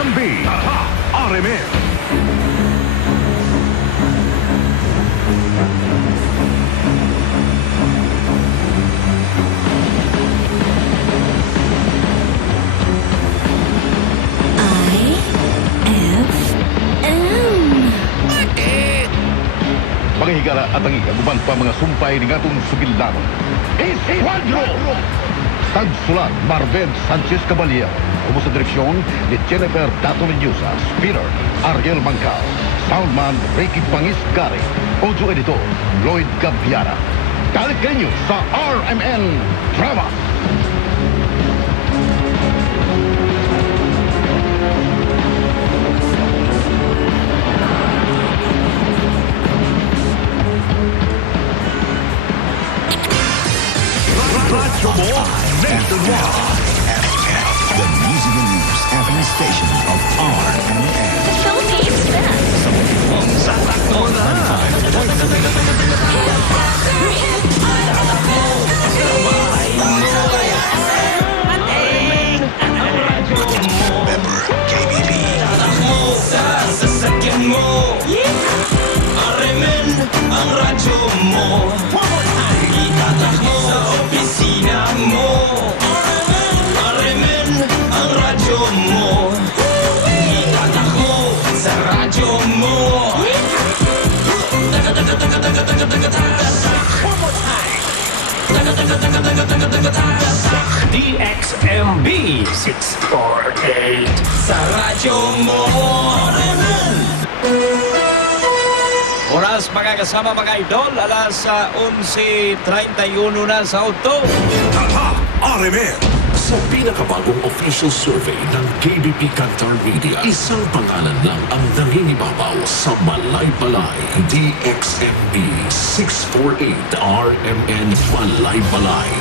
DXMB. Tatak RMN. Pangahigala at ang ikaguban pa mga sumpay ni Gatong Sugilanon. Esquadro! Tagsulat, Marvin Sanchez Caballero. Umo sa direksyon ni Jennifer Dato Menyusa. Spinner, Ariel Mangcal. Soundman, Ricky Pangisgari. Audio editor, Lloyd Gabiara. Balik kayo sa RMN Drama. The music and news every station of RMN. Philippines best. Member KBP. Sasakyan mo RMN ang radyo mo. Itatak mo sa opisina mo. RMN ang radyo mo. Itatak mo sa radyo mo. DXMB 648 Sa radyo mo RMN. Oras mga kasama mga idol, alas 11:31 na sa auto. Tatak RMN. Sa pinakabagong official survey ng KBP Kantar Media, isang pangalan lang ang nangingibabaw sa Balay-Balay. DXMB 648 RMN Balay-Balay.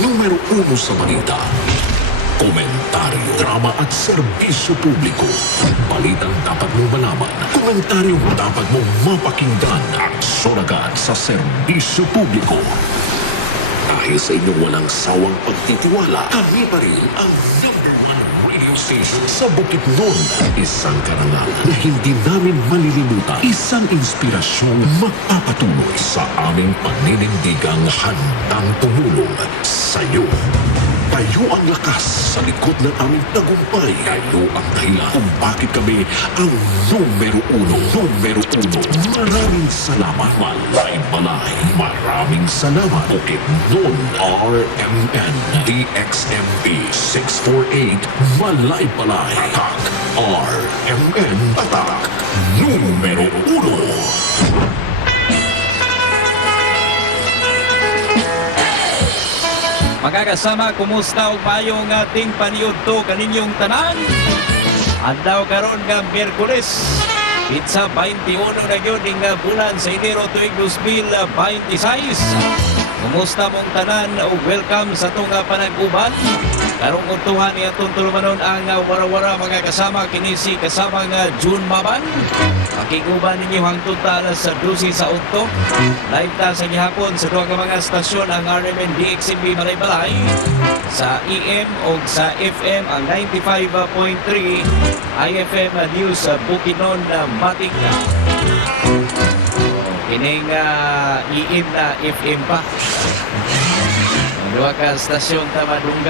Numero 1 sa balita. Komentaryo, drama at serbisyo publiko. Balitang dapat mong malaman. Komentaryong dapat mong mapakinggan. Aksyon agad sa serbisyo publiko. Dahil sa inyong walang sawang pagtitiwala, kami pa rin ang #1 radio station sa Bukidnon. Isang karangal na hindi namin malilimutan. Isang inspirasyong magpapatuloy sa aming paninindigang handang tumulong sa iyo. Kayo ang lakas sa likod ng aming tagumpay. Kayo ang dahilan kung bakit kami ang numero 1. Numero 1. Maraming salamat. Balay-Balay. Maraming salamat. Bukidnon RMN DXMB 648 Balay-Balay. Tatak RMN. Tatak numero 1. Mga kasama, kumusta o payong ating paniudto kaninyong tanan? Adlaw karon nga Miyerkules. Pizza 21 na yun nga bulan sa Enero tuig 2026. Kumusta mong tanan o welcome sa itong panag-uban? Karong untuhan ni atong tulumanon ang wara-wara mga kasama kinisi kasama nga June Maban. Makiguban ninyo hangtod ta alas sa 12 sa unto. Live ta sa gihapon sa duha ka mga estasyon ang RMN DXMB Balay-Balay sa EM o sa FM ang 95.3 IFM News sa Bukidnon Matik. Kining EM na FM pa. Duha ka estasyon ta madunggan